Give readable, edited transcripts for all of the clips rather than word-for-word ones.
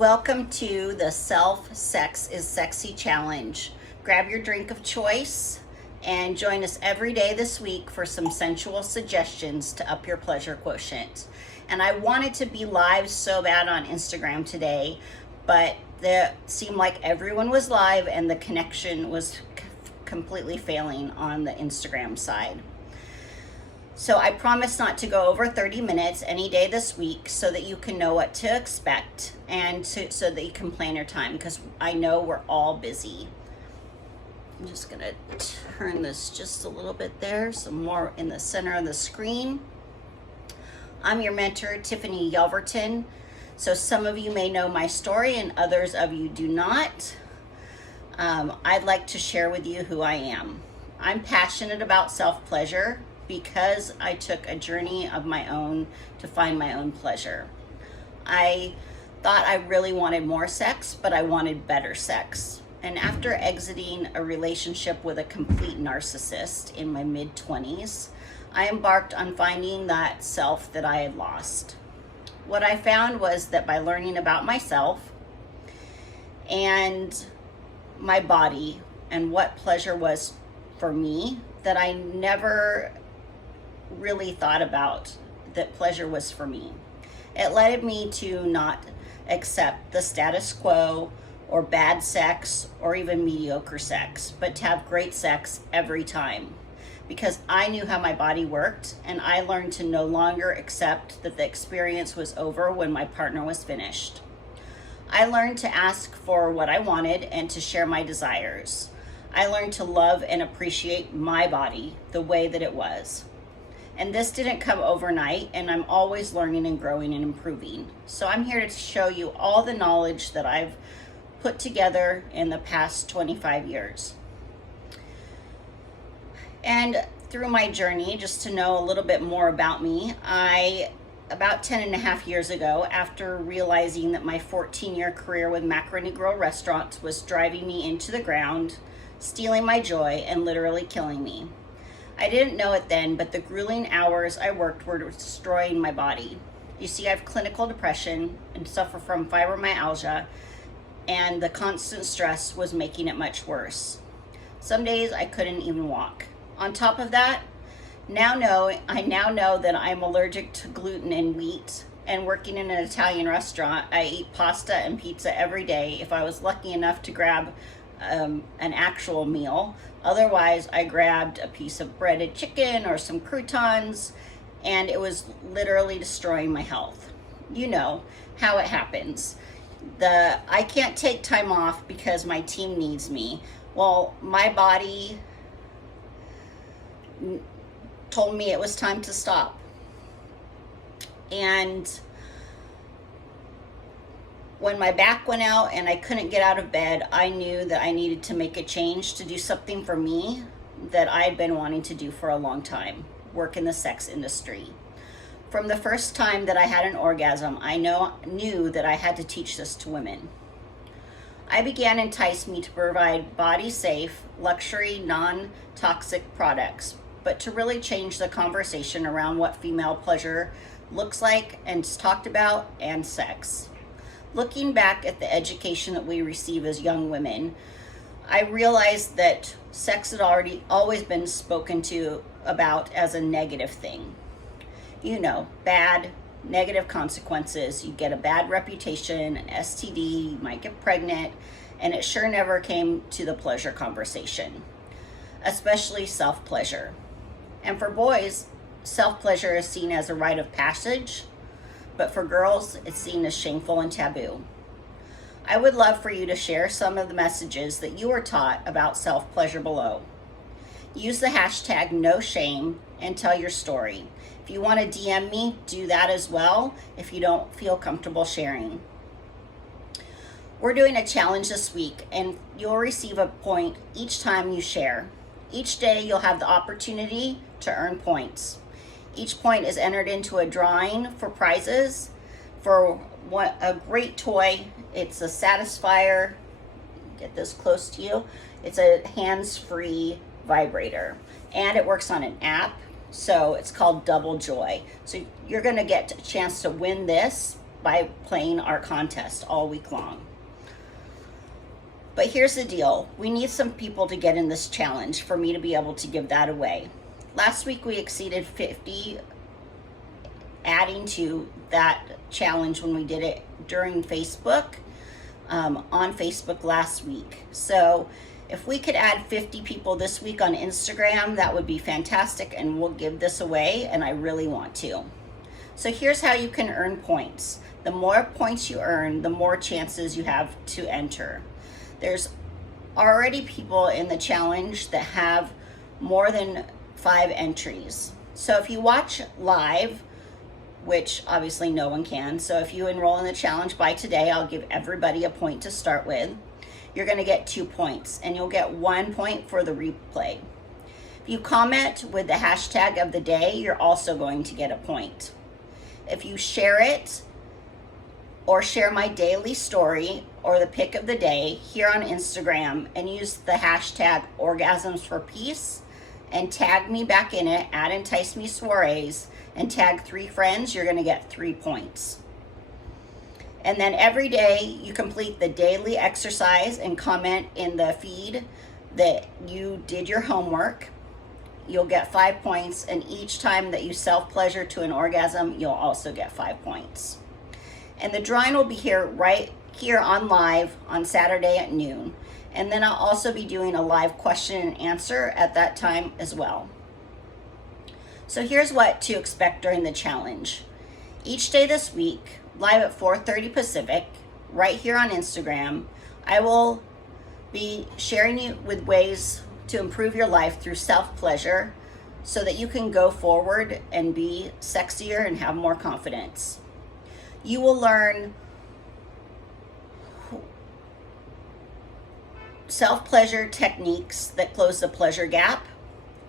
Welcome to the Self Sex is Sexy Challenge. Grab your drink of choice and join us every day this week for some sensual suggestions to up your pleasure quotient. And I wanted to be live so bad on Instagram today, but it seemed like everyone was live and the connection was completely failing on the Instagram side. So I promise not to go over 30 minutes any day this week so that you can know what to expect and so that you can plan your time, because I know we're all busy. I'm just gonna turn this just a little bit there, some more in the center of the screen. I'm your mentor, Tiffany Yelverton. So some of you may know my story and others of you do not. I'd like to share with you who I am. I'm passionate about self-pleasure because I took a journey of my own to find my own pleasure. I thought I really wanted more sex, but I wanted better sex. And after exiting a relationship with a complete narcissist in my mid-20s, I embarked on finding that self that I had lost. What I found was that by learning about myself and my body and what pleasure was for me, that I never really thought about that pleasure was for me. It led me to not accept the status quo or bad sex or even mediocre sex, but to have great sex every time, because I knew how my body worked, and I learned to no longer accept that the experience was over when my partner was finished. I learned to ask for what I wanted and to share my desires. I learned to love and appreciate my body the way that it was. And this didn't come overnight, and I'm always learning and growing and improving. So I'm here to show you all the knowledge that I've put together in the past 25 years. And through my journey, just to know a little bit more about me, about 10 and a half years ago, after realizing that my 14-year career with Macro Negro restaurants was driving me into the ground, stealing my joy, and literally killing me. I didn't know it then, but the grueling hours I worked were destroying my body. You see, I have clinical depression and suffer from fibromyalgia, and the constant stress was making it much worse. Some days I couldn't even walk. On top of that, I now know that I'm allergic to gluten and wheat, and working in an Italian restaurant, I eat pasta and pizza every day if I was lucky enough to grab an actual meal. Otherwise, I grabbed a piece of breaded chicken or some croutons, and it was literally destroying my health. You know how it happens. I can't take time off because my team needs me. Well, my body told me it was time to stop. And when my back went out and I couldn't get out of bed, I knew that I needed to make a change to do something for me that I'd been wanting to do for a long time: work in the sex industry. From the first time that I had an orgasm, I knew that I had to teach this to women. I began Entice Me to provide body-safe, luxury, non-toxic products, but to really change the conversation around what female pleasure looks like and is talked about, and sex. Looking back at the education that we receive as young women, I realized that sex had always been spoken to about as a negative thing. You know, bad, negative consequences. You get a bad reputation, an STD, you might get pregnant, and it sure never came to the pleasure conversation, especially self-pleasure. And for boys, self-pleasure is seen as a rite of passage, but for girls, it's seen as shameful and taboo. I would love for you to share some of the messages that you were taught about self-pleasure below. Use the hashtag #NoShame and tell your story. If you want to DM me, do that as well if you don't feel comfortable sharing. We're doing a challenge this week, and you'll receive a point each time you share. Each day, you'll have the opportunity to earn points. Each point is entered into a drawing for prizes for a great toy. It's a Satisfier. Get this close to you. It's a hands-free vibrator, and it works on an app. So it's called Double Joy. So you're going to get a chance to win this by playing our contest all week long. But here's the deal. We need some people to get in this challenge for me to be able to give that away. Last week we exceeded 50 adding to that challenge when we did it during Facebook, on Facebook last week. So if we could add 50 people this week on Instagram, that would be fantastic, and we'll give this away, and I really want to. So here's how you can earn points. The more points you earn, the more chances you have to enter. There's already people in the challenge that have more than 5 entries. So if you watch live, which obviously no one can, so if you enroll in the challenge by today, I'll give everybody a point to start with. You're going to get 2 points, and you'll get 1 point for the replay. If you comment with the hashtag of the day, you're also going to get a point. If you share it, or share my daily story or the pic of the day here on Instagram and use the hashtag orgasms for peace and tag me back in it at Entice Me Soirees and tag 3 friends, you're going to get 3 points. And then every day you complete the daily exercise and comment in the feed that you did your homework, you'll get 5 points, and each time that you self-pleasure to an orgasm, you'll also get 5 points. And the drawing will be here right here on live on Saturday at noon. And then I'll also be doing a live question and answer at that time as well. So here's what to expect during the challenge. Each day this week, live at 4:30 Pacific, right here on Instagram, I will be sharing you with ways to improve your life through self-pleasure so that you can go forward and be sexier and have more confidence. You will learn self-pleasure techniques that close the pleasure gap,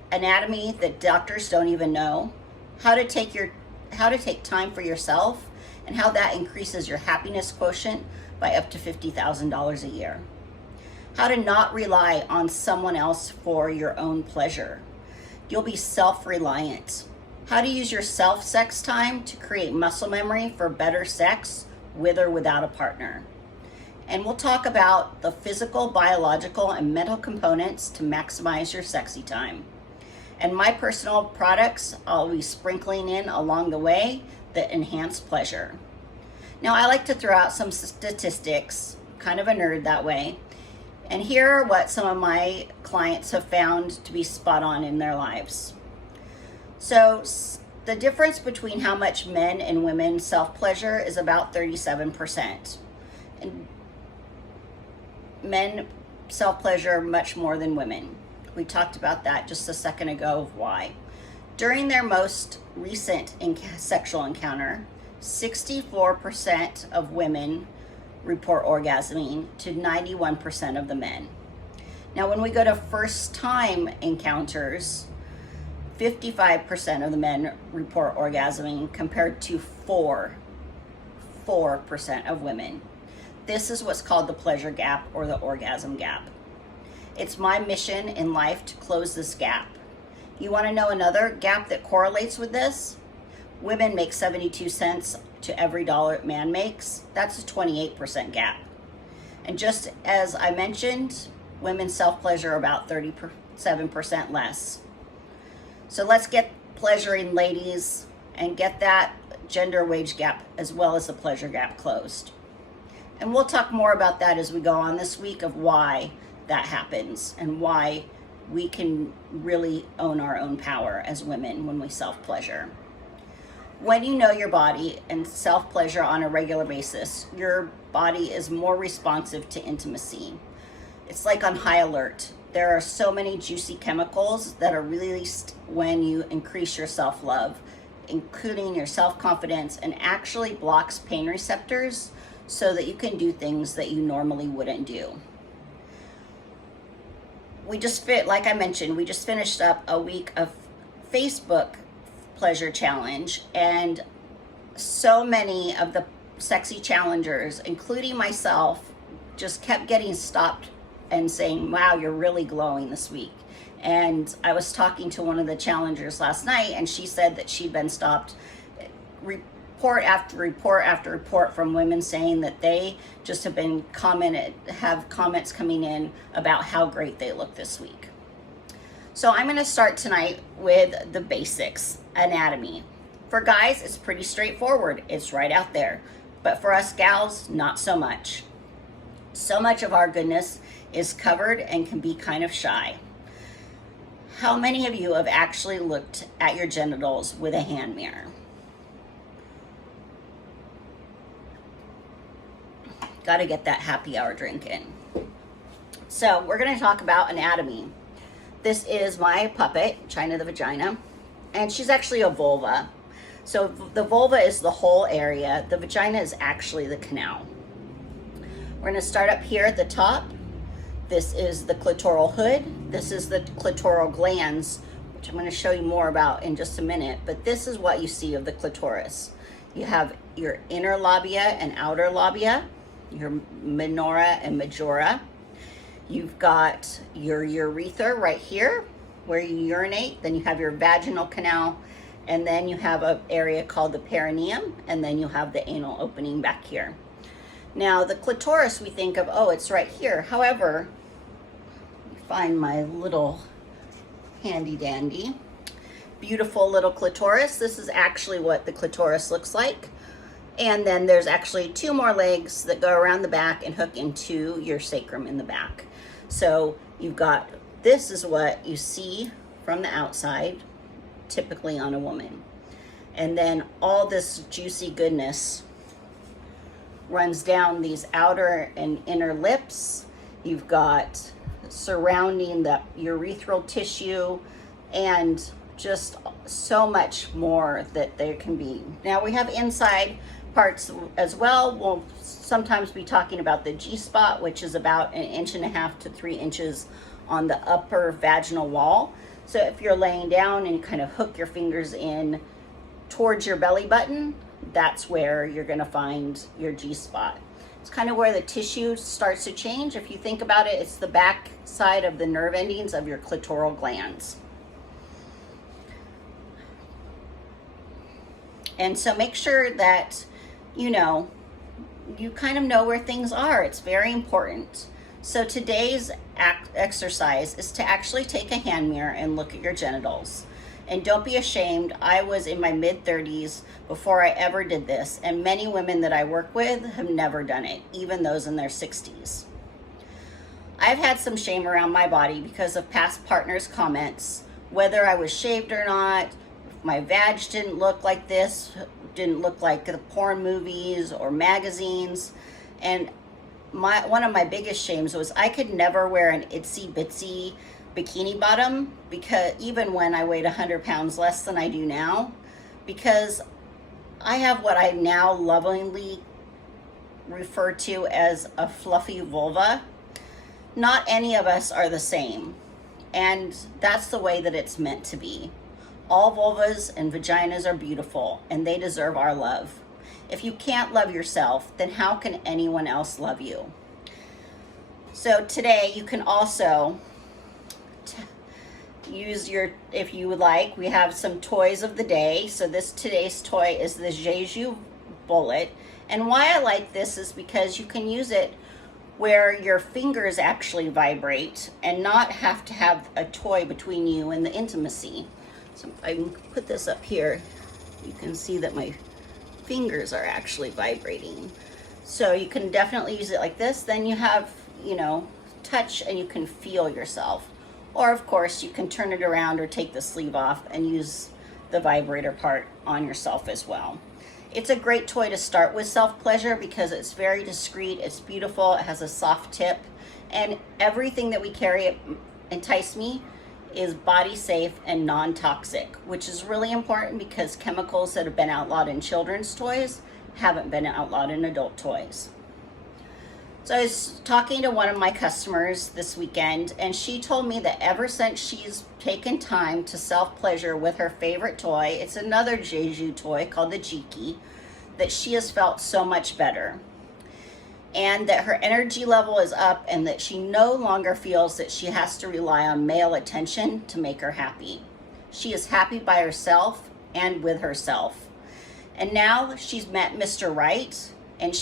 anatomy that doctors don't even know, how to take time for yourself, and how that increases your happiness quotient by up to $50,000 a year. How to not rely on someone else for your own pleasure. You'll be self-reliant. How to use your self-sex time to create muscle memory for better sex with or without a partner. And we'll talk about the physical, biological, and mental components to maximize your sexy time. And my personal products I'll be sprinkling in along the way that enhance pleasure. Now I like to throw out some statistics, kind of a nerd that way. And here are what some of my clients have found to be spot on in their lives. So the difference between how much men and women self-pleasure is about 37%. And men self-pleasure much more than women. We talked about that just a second ago of why. During their most recent sexual encounter, 64% of women report orgasming to 91% of the men. Now, when we go to first time encounters, 55% of the men report orgasming compared to 4% of women. This is what's called the pleasure gap or the orgasm gap. It's my mission in life to close this gap. You want to know another gap that correlates with this? Women make 72 cents to every dollar man makes. That's a 28% gap. And just as I mentioned, women self-pleasure about 37% less. So let's get pleasuring, ladies, and get that gender wage gap as well as the pleasure gap closed. And we'll talk more about that as we go on this week of why that happens and why we can really own our own power as women when we self-pleasure. When you know your body and self-pleasure on a regular basis, your body is more responsive to intimacy. It's like on high alert. There are so many juicy chemicals that are released when you increase your self-love, including your self-confidence, and actually blocks pain receptors so that you can do things that you normally wouldn't do. Like I mentioned, we just finished up a week of Facebook pleasure challenge, and so many of the sexy challengers, including myself, just kept getting stopped and saying, wow, you're really glowing this week. And I was talking to one of the challengers last night, and she said that she'd been stopped report after report after report from women saying that they just have comments coming in about how great they look this week. So I'm going to start tonight with the basics, anatomy. For guys, it's pretty straightforward. It's right out there. But for us gals, not so much. So much of our goodness is covered and can be kind of shy. How many of you have actually looked at your genitals with a hand mirror? Got to get that happy hour drink in. So we're going to talk about anatomy. This is my puppet, China the Vagina, and she's actually a vulva. So the vulva is the whole area. The vagina is actually the canal. We're going to start up here at the top. This is the clitoral hood. This is the clitoral glands, which I'm going to show you more about in just a minute. But this is what you see of the clitoris. You have your inner labia and outer labia, your minora and majora. You've got your urethra right here where you urinate. Then you have your vaginal canal. And then you have an area called the perineum. And then you have the anal opening back here. Now the clitoris, we think of, oh, it's right here. However, find my little handy dandy beautiful little clitoris. This is actually what the clitoris looks like. And then there's actually 2 more legs that go around the back and hook into your sacrum in the back. So you've got, this is what you see from the outside, typically on a woman. And then all this juicy goodness runs down these outer and inner lips. You've got surrounding the urethral tissue and just so much more that there can be. Now we have inside parts as well. We'll sometimes be talking about the G-spot, which is about 1.5 inches to 3 inches on the upper vaginal wall. So if you're laying down and you kind of hook your fingers in towards your belly button, that's where you're going to find your G-spot. It's kind of where the tissue starts to change. If you think about it, it's the back side of the nerve endings of your clitoral glands. And so make sure that, you kind of know where things are. It's very important. So today's exercise is to actually take a hand mirror and look at your genitals. And don't be ashamed. I was in my mid-30s before I ever did this, and many women that I work with have never done it, even those in their 60s. I've had some shame around my body because of past partners' comments, whether I was shaved or not, if my vag didn't look like this, didn't look like the porn movies or magazines. And one of my biggest shames was I could never wear an itsy bitsy bikini bottom, because even when I weighed 100 pounds less than I do now, because I have what I now lovingly refer to as a fluffy vulva. Not any of us are the same, and that's the way that it's meant to be. All vulvas and vaginas are beautiful, and they deserve our love. If you can't love yourself, then how can anyone else love you? So today you can also use if you would like, we have some toys of the day. So today's toy is the Jeju bullet. And why I like this is because you can use it where your fingers actually vibrate and not have to have a toy between you and the intimacy. So I can put this up here. You can see that my fingers are actually vibrating. So you can definitely use it like this. Then you have, touch, and you can feel yourself. Or of course you can turn it around or take the sleeve off and use the vibrator part on yourself as well. It's a great toy to start with self-pleasure because it's very discreet, it's beautiful, it has a soft tip, and everything that we carry at Entice Me is body safe and non-toxic, which is really important because chemicals that have been outlawed in children's toys haven't been outlawed in adult toys. So I was talking to one of my customers this weekend, and she told me that ever since she's taken time to self-pleasure with her favorite toy, it's another Jeju toy called the Jiki, that she has felt so much better. And that her energy level is up, and that she no longer feels that she has to rely on male attention to make her happy. She is happy by herself and with herself. And now she's met Mr. Right, and